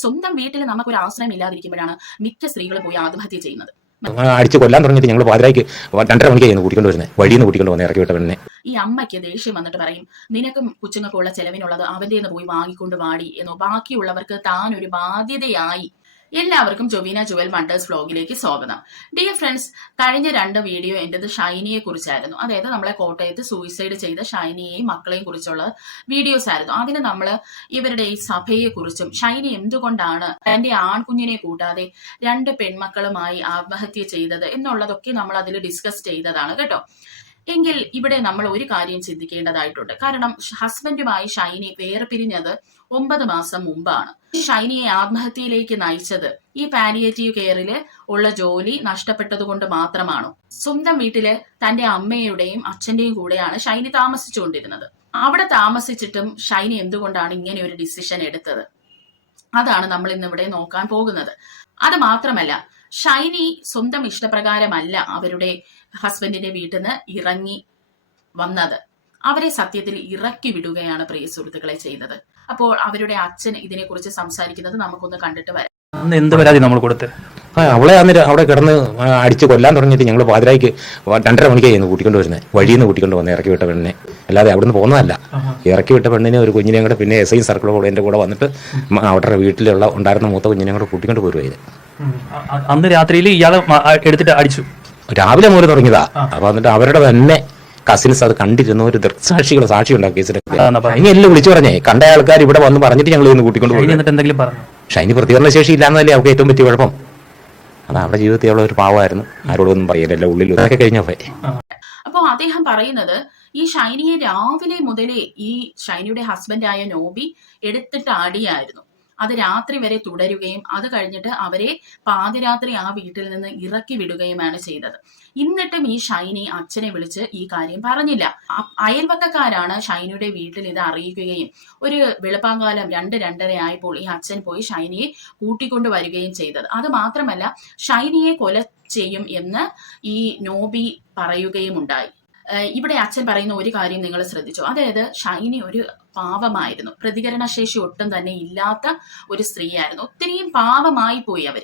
സ്വന്തം വീട്ടിൽ നമുക്ക് ഒരു ആശ്രയം ഇല്ലാതിരിക്കുമ്പോഴാണ് മിക്ക സ്ത്രീകളും പോയി ആത്മഹത്യ ചെയ്യുന്നത്. അടിച്ച് കൊല്ലാൻ തുടങ്ങിയിട്ട് ഞങ്ങൾ പാതിരായ്ക്ക് രണ്ടര മണിക്കായിരുന്നു കൂട്ടിക്കൊണ്ട് വരുന്നത് വഴിയിൽ നിന്ന് കൂട്ടിക്കൊണ്ട് വന്ന് ഇറക്കി വിട്ട പെണ്ണെ ഈ അമ്മയ്ക്ക് ദേഷ്യം വന്നിട്ട് പറയും നിനക്കും കൊച്ചുങ്ങൾക്കുള്ള ചെലവിനുള്ളത് അവന്റെ നിന്ന് പോയി വാങ്ങിക്കൊണ്ട് വാടി എന്നോ ബാക്കിയുള്ളവർക്ക് താൻ ഒരു ബാധ്യതയായി എല്ലാവർക്കും ജൊവീന ജുവൽ വണ്ടേഴ്സ് വ്ലോഗിലേക്ക് സ്വാഗതം. ഡിയർ ഫ്രണ്ട്സ് കഴിഞ്ഞ രണ്ട് വീഡിയോ എന്റെത് ഷൈനിയെ കുറിച്ചായിരുന്നു. അതായത് നമ്മളെ കോട്ടയത്ത് സൂയിസൈഡ് ചെയ്ത ഷൈനിയെയും മക്കളെയും കുറിച്ചുള്ള വീഡിയോസ് ആയിരുന്നു. അതിന് നമ്മൾ ഇവരുടെ ഈ സഭയെ കുറിച്ചും ഷൈനി എന്തുകൊണ്ടാണ് തന്റെ ആൺകുഞ്ഞിനെ കൂട്ടാതെ രണ്ട് പെൺമക്കളുമായി ആത്മഹത്യ ചെയ്തത് എന്നുള്ളതൊക്കെ നമ്മൾ അതിൽ ഡിസ്കസ് ചെയ്തതാണ് കേട്ടോ. എങ്കിൽ ഇവിടെ നമ്മൾ ഒരു കാര്യം ചിന്തിക്കേണ്ടതായിട്ടുണ്ട്. കാരണം ഹസ്ബൻഡുമായി ഷൈനി വേറെ പിരിഞ്ഞത് ഒമ്പത് മാസം മുമ്പാണ്. ഷൈനിയെ ആത്മഹത്യയിലേക്ക് നയിച്ചത് ഈ പാലിയേറ്റീവ് കെയറിൽ ഉള്ള ജോലി നഷ്ടപ്പെട്ടതുകൊണ്ട് മാത്രമാണ്? സ്വന്തം വീട്ടിൽ തന്റെ അമ്മയുടെയും അച്ഛന്റെയും കൂടെയാണ് ഷൈനി താമസിച്ചുകൊണ്ടിരുന്നത്. അവിടെ താമസിച്ചിട്ടും ഷൈനി എന്തുകൊണ്ടാണ് ഇങ്ങനെ ഒരു ഡിസിഷൻ എടുത്തത്? അതാണ് നമ്മൾ ഇന്നിവിടെ നോക്കാൻ പോകുന്നത്. അത് മാത്രമല്ല ഷൈനി സ്വന്തം ഇഷ്ടപ്രകാരമല്ല അവരുടെ ഹസ്ബൻഡിന്റെ വീട്ടിൽ നിന്ന് ഇറങ്ങി വന്നത്. അവരെ സത്യത്തിൽ ഇറക്കി വിടുകയാണ് പ്രിയ സുഹൃത്തുക്കളെ ചെയ്തത് അപ്പോൾ അവരുടെ അച്ഛൻ ഇതിനെക്കുറിച്ച് സംസാരിക്കുന്നത് നമുക്കൊന്ന് കണ്ടിട്ട് വരാം. അന്ന് എന്ത് പരാതി നമ്മൾ കൊടുത്ത്? ആ അവളെ അന്ന് അവിടെ കിടന്ന് അടിച്ച് കൊല്ലാൻ തുടങ്ങിയിട്ട് ഞങ്ങൾ പാതിരായിക്ക് രണ്ടര മണിക്കായിരുന്നു കൂട്ടിക്കൊണ്ട് വരുന്നത് വഴിയിൽ നിന്ന് കൂട്ടിക്കൊണ്ട് വന്ന് ഇറക്കി വിട്ട പെണ്ണിനെ. അല്ലാതെ അവിടുന്ന് പോകുന്നതല്ല. ഇറക്കി വിട്ട പെണ്ണിനെ ഒരു കുഞ്ഞിനെ കൂടെ പിന്നെ എസ് ഐ സർക്കിൾ കൂടെ എന്റെ കൂടെ വന്നിട്ട് അവരുടെ വീട്ടിലുള്ള ഉണ്ടായിരുന്ന മൂത്ത കുഞ്ഞിനെ കൂടെ കൂട്ടിക്കൊണ്ട് പോരുവായിരുന്നു. അന്ന് രാത്രിയിൽ ഇയാളെ എടുത്തിട്ട് അടിച്ചു. രാവിലെ മുതൽ തുടങ്ങിയതാ. അപ്പൊ എന്നിട്ട് അവരുടെ തന്നെ കസിൻസ് അത് കണ്ടിരുന്ന. ഒരു ദൃക്സാക്ഷികൾ സാക്ഷി ഉണ്ടാക്കി കേസിലൊക്കെ അതാ പറഞ്ഞെ. ഷൈനി എല്ലാം വിളിച്ചു പറഞ്ഞേ? കണ്ട ആൾക്കാർ ഇവിടെ വന്ന് പറഞ്ഞിട്ട് ഞങ്ങൾ ഇന്ന് കൂട്ടിക്കൊണ്ട് പോയി എന്തെങ്കിലും പറഞ്ഞു? ഷൈനി പ്രതികരണ ശേഷി ഇല്ലാന്നല്ലേ അവർക്ക് ഏറ്റവും പറ്റിയ കുഴപ്പം. അത് അവരുടെ ജീവിതത്തിൽ അവളെ ഒരു പാവമായിരുന്നു. ആരോടൊന്നും പറയില്ല. ഉള്ളിൽ അതൊക്കെ കഴിഞ്ഞപ്പോ അപ്പോൾ അദ്ദേഹം പറയുന്നത് ഈ ഷൈനിയെ രാവിലെ മുതലേ ഈ ഷൈനിയുടെ ഹസ്ബൻഡായ നോബി എടുത്തിട്ട് ആടിയായിരുന്നു. അത് രാത്രി വരെ തുടരുകയും അത് കഴിഞ്ഞിട്ട് അവരെ പാതിരാത്രി ആ വീട്ടിൽ നിന്ന് ഇറക്കി വിടുകയുമാണ് ചെയ്തത്. എന്നിട്ടും ഈ ഷൈനി അച്ഛനെ വിളിച്ച് ഈ കാര്യം പറഞ്ഞില്ല. അയൽവക്കക്കാരാണ് ഷൈനിയുടെ വീട്ടിൽ ഇത് അറിയിക്കുകയും ഒരു വെളുപ്പാങ്കാലം രണ്ട് രണ്ടര ആയപ്പോൾ ഈ അച്ഛൻ പോയി ഷൈനിയെ കൂട്ടിക്കൊണ്ടു വരികയും ചെയ്തത്. അത് മാത്രമല്ല ഷൈനിയെ കൊല ചെയ്യും എന്ന് ഈ നോബി പറയുകയും ഉണ്ടായി. ഇവിടെ അച്ഛൻ പറയുന്ന ഒരു കാര്യം നിങ്ങൾ ശ്രദ്ധിച്ചു. അതായത് ഷൈനി ഒരു പാവമായിരുന്നു. പ്രതികരണശേഷി ഒട്ടും തന്നെ ഇല്ലാത്ത ഒരു സ്ത്രീയായിരുന്നു. ഒത്തിരിയും പാവമായി പോയി അവർ.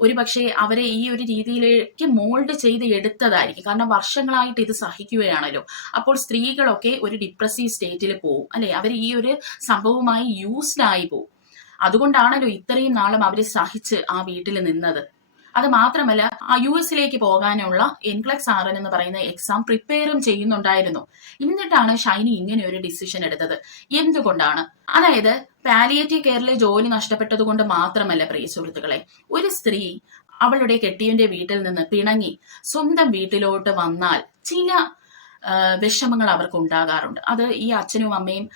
ഒരു പക്ഷേ അവരെ ഈ ഒരു രീതിയിലേക്ക് മോൾഡ് ചെയ്ത് എടുത്തതായിരിക്കും. കാരണം വർഷങ്ങളായിട്ട് ഇത് സഹിക്കുകയാണല്ലോ. അപ്പോൾ സ്ത്രീകളൊക്കെ ഒരു ഡിപ്രസീവ് സ്റ്റേറ്റിൽ പോവും. അല്ലെ? അവർ ഈ ഒരു സംഭവമായി യൂസ്ഡ് ആയി പോവും. അതുകൊണ്ടാണല്ലോ ഇത്രയും നാളും അവർ സഹിച്ച് ആ വീട്ടിൽ നിന്നത്. അത് മാത്രമല്ല ആ യു എസിലേക്ക് പോകാനുള്ള എൻക്ലക്സ് ആർ എൻ എന്ന് പറയുന്ന എക്സാം പ്രിപ്പയറും ചെയ്യുന്നുണ്ടായിരുന്നു. എന്നിട്ടാണ് ഷൈനി ഇങ്ങനെ ഒരു ഡിസിഷൻ എടുത്തത്. എന്തുകൊണ്ടാണ്? അതായത് പാലിയേറ്റീവ് കെയറിലെ ജോലി നഷ്ടപ്പെട്ടത് കൊണ്ട് മാത്രമല്ല പ്രിയ സുഹൃത്തുക്കളെ ഒരു സ്ത്രീ അവളുടെ കെട്ടിയന്റെ വീട്ടിൽ നിന്ന് പിണങ്ങി സ്വന്തം വീട്ടിലോട്ട് വന്നാൽ ചില വിഷമങ്ങൾ അവർക്ക് ഉണ്ടാകാറുണ്ട് അത് ഈ അച്ഛനും അമ്മയും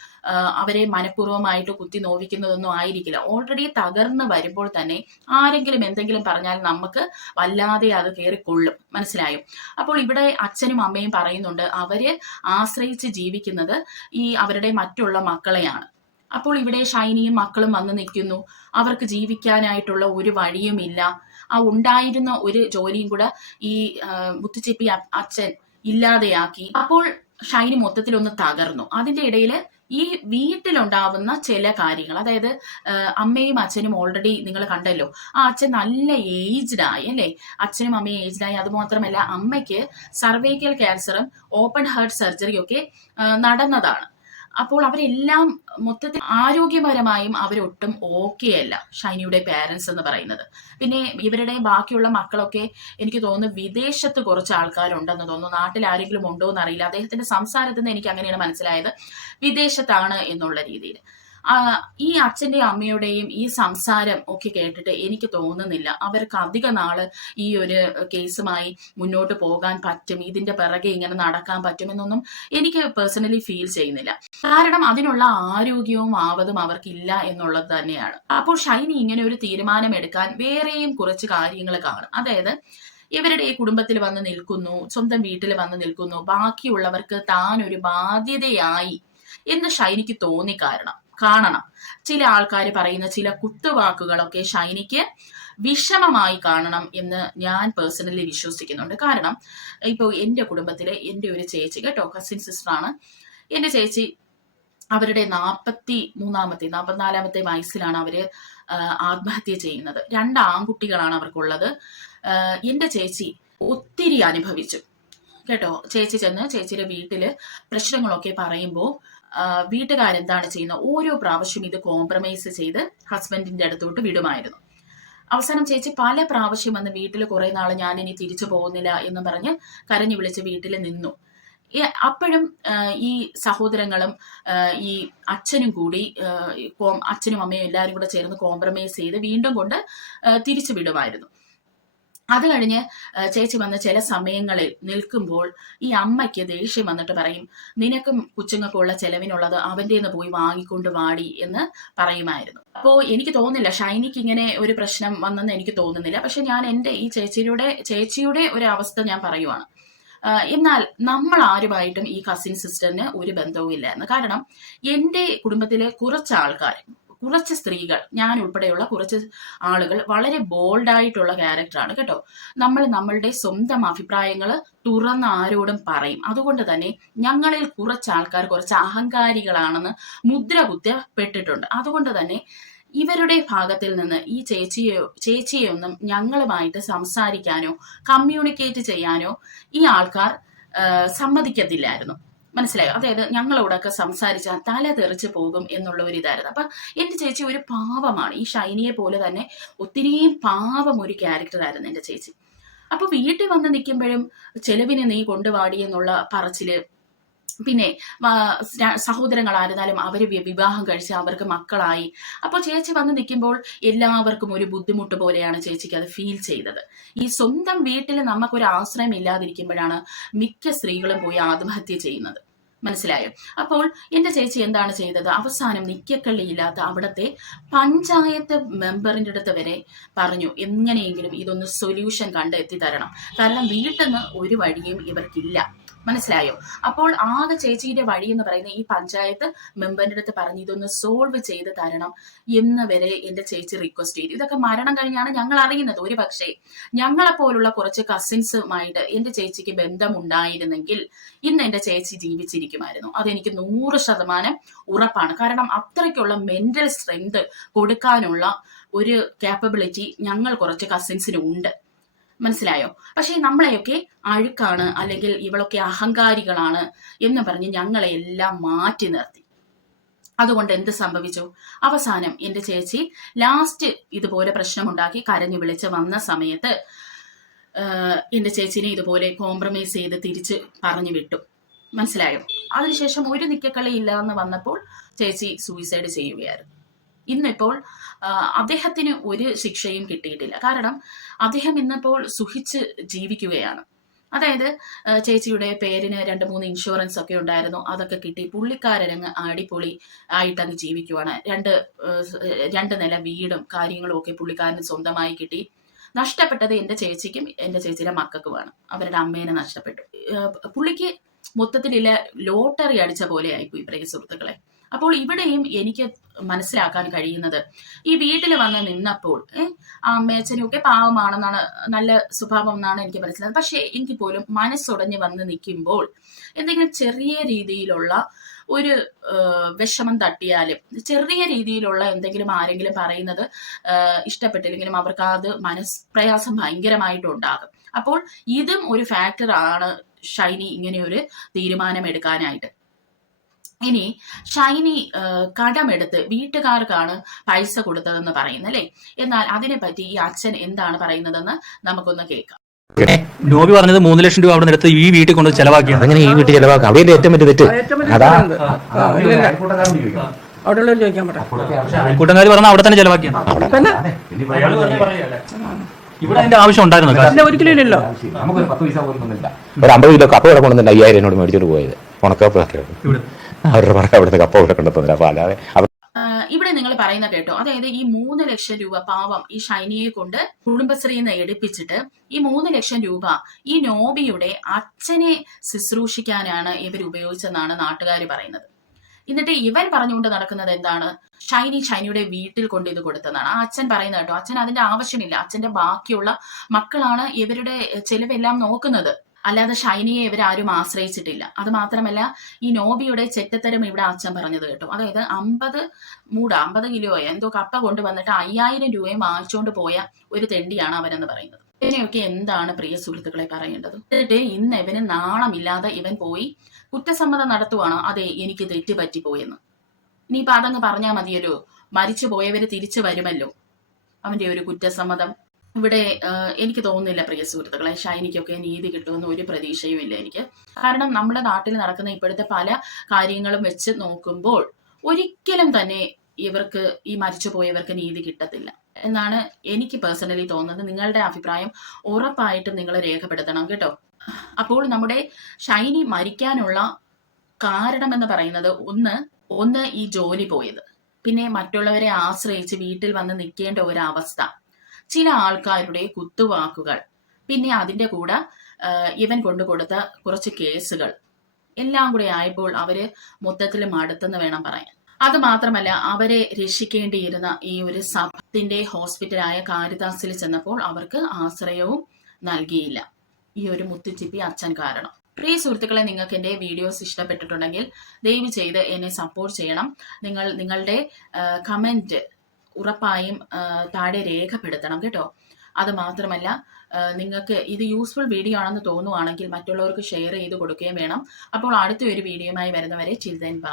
അവരെ മനഃപൂർവമായിട്ട് കുത്തി നോവിക്കുന്നതൊന്നും ആയിരിക്കില്ല. ഓൾറെഡി തകർന്ന് വരുമ്പോൾ തന്നെ ആരെങ്കിലും എന്തെങ്കിലും പറഞ്ഞാൽ നമുക്ക് വല്ലാതെ അത് കയറിക്കൊള്ളും മനസ്സിലായോ? അപ്പോൾ ഇവിടെ അച്ഛനും അമ്മയും പറയുന്നുണ്ട് അവർ ആശ്രയിച്ച് ജീവിക്കുന്നത് ഈ അവരുടെ മറ്റുള്ള മക്കളെയാണ്. അപ്പോൾ ഇവിടെ ഷൈനിയും മക്കളും വന്ന് നിൽക്കുന്നു. അവർക്ക് ജീവിക്കാനായിട്ടുള്ള ഒരു വഴിയുമില്ല. ആ ഉണ്ടായിരുന്ന ഒരു ജോലിയും കൂടെ ഈ മുത്തുച്ചിപ്പി അച്ഛൻ ഇല്ലാതെയാക്കി. അപ്പോൾ ഷൈനി മൊത്തത്തിൽ ഒന്ന് തകർന്നു. അതിന്റെ ഇടയിൽ ഈ വീട്ടിലുണ്ടാവുന്ന ചില കാര്യങ്ങൾ അതായത് അമ്മയും അച്ഛനും ഓൾറെഡി നിങ്ങൾ കണ്ടല്ലോ. ആ അച്ഛൻ നല്ല ഏജ്ഡ് ആയി അല്ലേ? അച്ഛനും അമ്മയും ഏജ്ഡ് ആയി. അതുമാത്രമല്ല അമ്മയ്ക്ക് സർവൈക്കൽ ക്യാൻസറും ഓപ്പൺ ഹാർട്ട് സർജറിയും ഒക്കെ നടന്നതാണ്. അപ്പോൾ അവരെല്ലാം മൊത്തത്തിൽ ആരോഗ്യപരമായും അവരൊട്ടും ഓക്കെ അല്ല ഷൈനിയുടെ പേരൻസ് എന്ന് പറയുന്നത്. പിന്നെ ഇവരുടെ ബാക്കിയുള്ള മക്കളൊക്കെ എനിക്ക് തോന്നുന്നു വിദേശത്ത് കുറച്ച് ആൾക്കാരുണ്ടെന്ന് തോന്നുന്നു. നാട്ടിൽ ആരെങ്കിലും ഉണ്ടോ എന്നറിയില്ല അദ്ദേഹത്തിന്റെ സംസാരത്തിൽ നിന്ന് എനിക്ക് അങ്ങനെയാണ് മനസ്സിലായത്. വിദേശത്താണ് എന്നുള്ള രീതിയിൽ. ഈ അച്ഛന്റെയും അമ്മയുടെയും ഈ സംസാരം ഒക്കെ കേട്ടിട്ട് എനിക്ക് തോന്നുന്നില്ല. അവർക്ക് അധിക നാൾ ഈ ഒരു കേസുമായി മുന്നോട്ട് പോകാൻ പറ്റും ഇതിന്റെ പിറകെ ഇങ്ങനെ നടക്കാൻ പറ്റുമെന്നൊന്നും എനിക്ക് പേഴ്സണലി ഫീൽ ചെയ്യുന്നില്ല. കാരണം അതിനുള്ള ആരോഗ്യവും ആവതും അവർക്കില്ല എന്നുള്ളത് തന്നെയാണ്. അപ്പോൾ ഷൈനി ഇങ്ങനെ ഒരു തീരുമാനം എടുക്കാൻ വേറെയും കുറച്ച് കാര്യങ്ങൾ കാണും. അതായത് ഇവരുടെ ഈ കുടുംബത്തിൽ വന്ന് നിൽക്കുന്നു സ്വന്തം വീട്ടിൽ വന്ന് നിൽക്കുന്നു ബാക്കിയുള്ളവർക്ക് താൻ ഒരു ബാധ്യതയായി എന്ന് ഷൈനിക്ക് തോന്നി കാരണം കാണണം. ചില ആൾക്കാർ പറയുന്ന ചില കുത്തുവാക്കുകളൊക്കെ ഷൈനിക്ക് വിഷമമായി കാണണം എന്ന് ഞാൻ പേഴ്സണലി വിശ്വസിക്കുന്നുണ്ട്. കാരണം ഇപ്പോൾ എന്റെ കുടുംബത്തിലെ എന്റെ ഒരു ചേച്ചി കേട്ടോ കസിൻ സിസ്റ്ററാണ് എന്റെ ചേച്ചി അവരുടെ നാൽപ്പത്തി മൂന്നാമത്തെ നാൽപ്പത്തിനാലാമത്തെ വയസ്സിലാണ് അവർ ആ, ആത്മഹത്യ ചെയ്യുന്നത്. രണ്ട് ആൺകുട്ടികളാണ് അവർക്കുള്ളത്. എന്റെ ചേച്ചി ഒത്തിരി അനുഭവിച്ചു. കേട്ടോ ചേച്ചി ചെന്ന് ചേച്ചിയുടെ വീട്ടിൽ പ്രശ്നങ്ങളൊക്കെ പറയുമ്പോൾ വീട്ടുകാരെന്താണ് ചെയ്യുന്നത്? ഓരോ പ്രാവശ്യം ഇത് കോംപ്രമൈസ് ചെയ്ത് ഹസ്ബൻഡിന്റെ അടുത്തോട്ട് വിടുമായിരുന്നു. അവസാനം ചേച്ചി പല പ്രാവശ്യം വന്ന് വീട്ടിൽ കുറെ നാൾ ഞാൻ ഇനി തിരിച്ചു പോകുന്നില്ല എന്ന് പറഞ്ഞ് കരഞ്ഞു വിളിച്ച് വീട്ടിൽ നിന്നു. അപ്പോഴും ഈ സഹോദരങ്ങളും ഈ അച്ഛനും കൂടി അച്ഛനും അമ്മയും എല്ലാവരും കൂടെ ചേർന്ന് കോംപ്രമൈസ് ചെയ്ത് വീണ്ടും കൊണ്ട് തിരിച്ചു വിടുമായിരുന്നു. അത് കഴിഞ്ഞ് ചേച്ചി വന്ന് ചില സമയങ്ങളിൽ നിൽക്കുമ്പോൾ ഈ അമ്മയ്ക്ക് ദേഷ്യം വന്നിട്ട് പറയും നിനക്കും കൊച്ചുങ്ങൾക്കുള്ള ചെലവിനുള്ളത് അവന്റെ നിന്ന് പോയി വാങ്ങിക്കൊണ്ട് വാടി എന്ന് പറയുമായിരുന്നു. അപ്പോൾ എനിക്ക് തോന്നുന്നില്ല ഷൈനിക്ക് ഇങ്ങനെ ഒരു പ്രശ്നം വന്നെന്ന് എനിക്ക് തോന്നുന്നില്ല. പക്ഷെ ഞാൻ എന്റെ ഈ ചേച്ചിയുടെ ചേച്ചിയുടെ ഒരു അവസ്ഥ ഞാൻ പറയുവാണ്. എന്നാൽ നമ്മൾ ആരുമായിട്ടും ഈ കസിൻ സിസ്റ്ററിന് ഒരു ബന്ധവും ഇല്ലായിരുന്നു കാരണം എന്റെ കുടുംബത്തിലെ കുറച്ച് ആൾക്കാർ കുറച്ച് സ്ത്രീകൾ ഞാൻ ഉൾപ്പെടെയുള്ള കുറച്ച് ആളുകൾ വളരെ ബോൾഡായിട്ടുള്ള ക്യാരക്ടറാണ് കേട്ടോ. നമ്മൾ നമ്മളുടെ സ്വന്തം അഭിപ്രായങ്ങൾ തുറന്ന് ആരോടും പറയും. അതുകൊണ്ട് തന്നെ ഞങ്ങളിൽ കുറച്ച് ആൾക്കാർ കുറച്ച് അഹങ്കാരികളാണെന്ന് മുദ്ര കുത്തപ്പെട്ടിട്ടുണ്ട് അതുകൊണ്ട് തന്നെ ഇവരുടെ ഭാഗത്തിൽ നിന്ന് ഈ ചേച്ചിയോ ചേച്ചിയൊന്നും ഞങ്ങളുമായിട്ട് സംസാരിക്കാനോ കമ്മ്യൂണിക്കേറ്റ് ചെയ്യാനോ ഈ ആൾക്കാർ സമ്മതിക്കത്തില്ലായിരുന്നു. മനസ്സിലായോ? അതായത് ഞങ്ങളോടൊക്കെ സംസാരിച്ചാൽ തല തെറിച്ച് പോകും എന്നുള്ള ഒരു ഇതായിരുന്നു അപ്പൊ എന്റെ ചേച്ചി ഒരു പാവമാണ്. ഈ ഷൈനിയെ പോലെ തന്നെ ഒത്തിരി പാവം ഒരു ക്യാരക്ടറായിരുന്നു എന്റെ ചേച്ചി. അപ്പൊ വീട്ടിൽ വന്ന് നിൽക്കുമ്പോഴും ചെലവിന് നീ കൊണ്ടുപാടി എന്നുള്ള പറച്ചിൽ പിന്നെ സഹോദരങ്ങൾ ആയിരുന്നാലും അവർ വിവാഹം കഴിച്ച് അവർക്ക് മക്കളായി. അപ്പോൾ ചേച്ചി വന്ന് നിൽക്കുമ്പോൾ എല്ലാവർക്കും ഒരു ബുദ്ധിമുട്ട് പോലെയാണ് ചേച്ചിക്ക് അത് ഫീൽ ചെയ്തത്. ഈ സ്വന്തം വീട്ടിൽ നമുക്കൊരു ആശ്രയം ഇല്ലാതിരിക്കുമ്പോഴാണ് മിക്ക സ്ത്രീകളും പോയി ആത്മഹത്യ ചെയ്യുന്നത്. മനസ്സിലായോ? അപ്പോൾ എന്റെ ചേച്ചി എന്താണ് ചെയ്തത്? അവസാനം നിക്കക്കള്ളിയില്ലാത്ത അവിടത്തെ പഞ്ചായത്ത് മെമ്പറിന്റെ അടുത്ത് വരെ പറഞ്ഞു എങ്ങനെയെങ്കിലും ഇതൊന്ന് സൊല്യൂഷൻ കണ്ടെത്തി തരണം. കാരണം വീട്ടിൽ നിന്ന് ഒരു വഴിയും ഇവർക്കില്ല. മനസ്സിലായോ? അപ്പോൾ ആകെ ചേച്ചിയുടെ വഴി എന്ന് പറയുന്ന ഈ പഞ്ചായത്ത് മെമ്പറിന്റെ അടുത്ത് പറഞ്ഞു ഇതൊന്ന് സോൾവ് ചെയ്ത് തരണം എന്ന് വരെ എന്റെ ചേച്ചി റിക്വസ്റ്റ് ചെയ്തു. ഇതൊക്കെ മരണം കഴിഞ്ഞാണ് ഞങ്ങൾ അറിയുന്നത് ഒരു പക്ഷേ ഞങ്ങളെ പോലുള്ള കുറച്ച് കസിൻസുമായിട്ട് എന്റെ ചേച്ചിക്ക് ബന്ധമുണ്ടായിരുന്നെങ്കിൽ ഇന്ന് എന്റെ ചേച്ചി ജീവിച്ചിരിക്കുമായിരുന്നു. അതെനിക്ക് നൂറ് ശതമാനം ഉറപ്പാണ്. കാരണം അത്രയ്ക്കുള്ള മെന്റൽ സ്ട്രെങ്ത് കൊടുക്കാനുള്ള ഒരു കാപ്പബിലിറ്റി ഞങ്ങൾ കുറച്ച് കസിൻസിന് ഉണ്ട്. മനസ്സിലായോ? പക്ഷേ നമ്മളെയൊക്കെ അഴുക്കാണ് അല്ലെങ്കിൽ ഇവളൊക്കെ അഹങ്കാരികളാണ് എന്ന് പറഞ്ഞ് ഞങ്ങളെ എല്ലാം മാറ്റി നിർത്തി. അതുകൊണ്ട് എന്ത് സംഭവിച്ചു? അവസാനം എന്റെ ചേച്ചി ലാസ്റ്റ് ഇതുപോലെ പ്രശ്നമുണ്ടാക്കി കരഞ്ഞു വിളിച്ച് വന്ന സമയത്ത് എന്റെ ചേച്ചിനെ ഇതുപോലെ കോംപ്രമൈസ് ചെയ്ത് തിരിച്ച് പറഞ്ഞു വിട്ടു. മനസ്സിലായോ? അതിനുശേഷം ഒരു നിക്കക്കളി ഇല്ല എന്ന് വന്നപ്പോൾ ചേച്ചി സൂയിസൈഡ് ചെയ്യുകയായിരുന്നു. ഇന്നിപ്പോൾ അദ്ദേഹത്തിന് ഒരു ശിക്ഷയും കിട്ടിയിട്ടില്ല. കാരണം അദ്ദേഹം ഇന്നിപ്പോൾ സുഖിച്ച് ജീവിക്കുകയാണ്. അതായത് ചേച്ചിയുടെ പേരിന് രണ്ട് മൂന്ന് ഇൻഷുറൻസ് ഒക്കെ ഉണ്ടായിരുന്നു. അതൊക്കെ കിട്ടി. പുള്ളിക്കാരനങ്ങ് അടിപൊളി ആയിട്ടങ്ങ് ജീവിക്കുവാണ്. രണ്ട് രണ്ട് നില വീടും കാര്യങ്ങളും ഒക്കെ പുള്ളിക്കാരന് സ്വന്തമായി കിട്ടി. നഷ്ടപ്പെട്ടത് എന്റെ ചേച്ചിക്കും എന്റെ ചേച്ചിയുടെ മക്കൾക്കുമാണ്. അവരുടെ അമ്മേനെ നഷ്ടപ്പെട്ടു. പുള്ളിക്ക് മൊത്തത്തിലില്ല ലോട്ടറി അടിച്ച പോലെ ആയിപ്പോയി പ്രിയ സുഹൃത്തുക്കളെ. അപ്പോൾ ഇവിടെയും എനിക്ക് മനസ്സിലാക്കാൻ കഴിയുന്നത് ഈ വീട്ടിൽ വന്ന് നിന്നപ്പോൾ അമ്മയച്ഛനും ഒക്കെ പാവമാണെന്നാണ് നല്ല സ്വഭാവം എന്നാണ് എനിക്ക് മനസ്സിലായത് പക്ഷേ എനിക്ക് പോലും മനസ്സുടഞ്ഞ് വന്ന് നിൽക്കുമ്പോൾ എന്തെങ്കിലും ചെറിയ രീതിയിലുള്ള ഒരു വിഷമം തട്ടിയാലും ചെറിയ രീതിയിലുള്ള എന്തെങ്കിലും ആരെങ്കിലും പറയുന്നത് ഇഷ്ടപ്പെട്ടില്ലെങ്കിലും അവർക്ക് അത് മനസ് പ്രയാസം ഭയങ്കരമായിട്ടുണ്ടാകും. അപ്പോൾ ഇതും ഒരു ഫാക്ടർ ആണ് ഷൈനി ഇങ്ങനെ ഒരു തീരുമാനം എടുക്കാനായിട്ട് ഇനി ഷൈനി കടമെടുത്ത് വീട്ടുകാർക്കാണ് പൈസ കൊടുത്തതെന്ന് പറയുന്നത് അല്ലേ? എന്നാൽ അതിനെപ്പറ്റി ഈ അച്ഛൻ എന്താണ് പറയുന്നതെന്ന് നമുക്കൊന്ന് കേൾക്കാം. നോബി പറഞ്ഞത് മൂന്ന് ലക്ഷം രൂപ അവിടെ നിന്ന് എടുത്ത് ഈ വീട്ടിൽ കൊണ്ട് ചെലവാക്കിയാണ്. അങ്ങനെ ഈ വീട്ടിൽ ചെലവാക്കാം. അവിടെ ഏറ്റവും വലിയ തെറ്റ്? അതാ. അവിടെയുള്ളവർ ചോദിക്കാൻ പറ്റാം കൂട്ടംകാർ പറഞ്ഞ അവിടെ തന്നെ ചെലവാക്കിയാണ്. ഇവിടെ അതിന്റെ ആവശ്യം ഉണ്ടായിരുന്നു? ഒരിക്കലും ഇല്ലല്ലോ. ഒരു അമ്പത് കിലോ കപ്പ ഇവിടെ കൊണ്ടുവന്നില്ല അയ്യായിരം എന്നോട് മേടിച്ചോണ്ട് പോയത്. ഉണക്കപ്പ് ഇവിടെ. അവരുടെ പറഞ്ഞ അവിടുത്തെ കപ്പ ഇവിടെ കൊണ്ടുതന്നില്ല അപ്പൊ അല്ലാതെ ഇവിടെ നിങ്ങൾ പറയുന്ന കേട്ടോ അതായത് ഈ മൂന്ന് ലക്ഷം രൂപ പാവം ഈ ഷൈനിയെ കൊണ്ട് കുടുംബശ്രീന്ന് എടുപ്പിച്ചിട്ട് ഈ മൂന്ന് ലക്ഷം രൂപ ഈ നോബിയുടെ അച്ഛനെ ശുശ്രൂഷിക്കാനാണ് ഇവർ ഉപയോഗിച്ചെന്നാണ് നാട്ടുകാർ പറയുന്നത്. എന്നിട്ട് ഇവൻ പറഞ്ഞുകൊണ്ട് നടക്കുന്നത് എന്താണ്? ഷൈനി ഷൈനിയുടെ വീട്ടിൽ കൊണ്ട് ഇത് കൊടുത്തതാണ്. ആ അച്ഛൻ പറയുന്നത് കേട്ടോ അച്ഛൻ അതിന്റെ ആവശ്യമില്ല അച്ഛന്റെ ബാക്കിയുള്ള മക്കളാണ് ഇവരുടെ ചെലവെല്ലാം നോക്കുന്നത്. അല്ലാതെ ഷൈനിയെ ഇവരാരും ആശ്രയിച്ചിട്ടില്ല. അത് മാത്രമല്ല ഈ നോബിയുടെ ചെറ്റത്തരം ഇവിടെ അച്ഛൻ പറഞ്ഞത് കേട്ടോ. അതായത് അമ്പത് മൂട അമ്പത് കിലോയോ എന്തോ കപ്പ കൊണ്ടുവന്നിട്ട് അയ്യായിരം രൂപയും വാങ്ങിച്ചുകൊണ്ട് പോയ ഒരു തെണ്ടിയാണ് അവരെന്ന് പറയുന്നത്. ഇതിനെയൊക്കെ എന്താണ് പ്രിയ സുഹൃത്തുക്കളെ പറയേണ്ടത്? എന്നിട്ട് ഇന്ന് ഇവന് നാണമില്ലാതെ ഇവൻ പോയി കുറ്റസമ്മതം നടത്തുവാണ് അതെ എനിക്ക് തെറ്റ് പറ്റിപ്പോയെന്ന് ഇനിയിപ്പോ അതങ്ങ് പറഞ്ഞാൽ മതിയല്ലോ. മരിച്ചു പോയവര് തിരിച്ചു വരുമല്ലോ. അവന്റെ ഒരു കുറ്റസമ്മതം. ഇവിടെ എനിക്ക് തോന്നുന്നില്ല പ്രിയ സുഹൃത്തുക്കളെ ഷൈനിക്കൊക്കെ നീതി കിട്ടുമെന്ന് ഒരു പ്രതീക്ഷയും ഇല്ല എനിക്ക്. കാരണം നമ്മുടെ നാട്ടിൽ നടക്കുന്ന ഇപ്പോഴത്തെ പല കാര്യങ്ങളും വെച്ച് നോക്കുമ്പോൾ ഒരിക്കലും തന്നെ ഇവർക്ക് ഈ മരിച്ചുപോയവർക്ക് നീതി കിട്ടത്തില്ല. എന്നാണ് എനിക്ക് പേഴ്സണലി തോന്നുന്നത്. നിങ്ങളുടെ അഭിപ്രായം ഉറപ്പായിട്ടും നിങ്ങൾ രേഖപ്പെടുത്തണം കേട്ടോ. അപ്പോൾ നമ്മുടെ ഷൈനി മരിക്കാനുള്ള കാരണം എന്ന് പറയുന്നത് ഒന്ന് ഒന്ന് ഈ ജോലി പോയത്. പിന്നെ മറ്റുള്ളവരെ ആശ്രയിച്ച് വീട്ടിൽ വന്ന് നിൽക്കേണ്ട ഒരവസ്ഥ ചില ആൾക്കാരുടെ കുത്തുവാക്കുകൾ പിന്നെ അതിന്റെ കൂടെ ഇവൻ കൊണ്ടു കൊടുത്ത കുറച്ച് കേസുകൾ എല്ലാം കൂടെ ആയപ്പോൾ അവർ മൊത്തത്തിൽ മടുത്തെന്ന് വേണം പറയാൻ. അത് മാത്രമല്ല അവരെ രക്ഷിക്കേണ്ടിയിരുന്ന ഈ ഒരു സഭത്തിന്റെ ഹോസ്പിറ്റലായ കാരിദാസിൽ ചെന്നപ്പോൾ അവർക്ക് ആശ്രയവും നൽകിയില്ല. ഈ ഒരു മുത്തുച്ചിപ്പി അച്ഛൻ കാരണം. പ്രിയ സുഹൃത്തുക്കളെ നിങ്ങൾക്ക് എന്റെ വീഡിയോസ് ഇഷ്ടപ്പെട്ടിട്ടുണ്ടെങ്കിൽ ദയവ് ചെയ്ത് എന്നെ സപ്പോർട്ട് ചെയ്യണം. നിങ്ങൾ നിങ്ങളുടെ കമന്റ് ഉറപ്പായും താഴെ രേഖപ്പെടുത്തണം കേട്ടോ. അത് മാത്രമല്ല നിങ്ങൾക്ക് ഇത് യൂസ്ഫുൾ വീഡിയോ ആണെന്ന് തോന്നുവാണെങ്കിൽ മറ്റുള്ളവർക്ക് ഷെയർ ചെയ്ത് കൊടുക്കുകയും വേണം. അപ്പോൾ അടുത്ത ഒരു വീഡിയോയുമായി വരുന്നവരെ ചിൽഡ്രൻ ബാ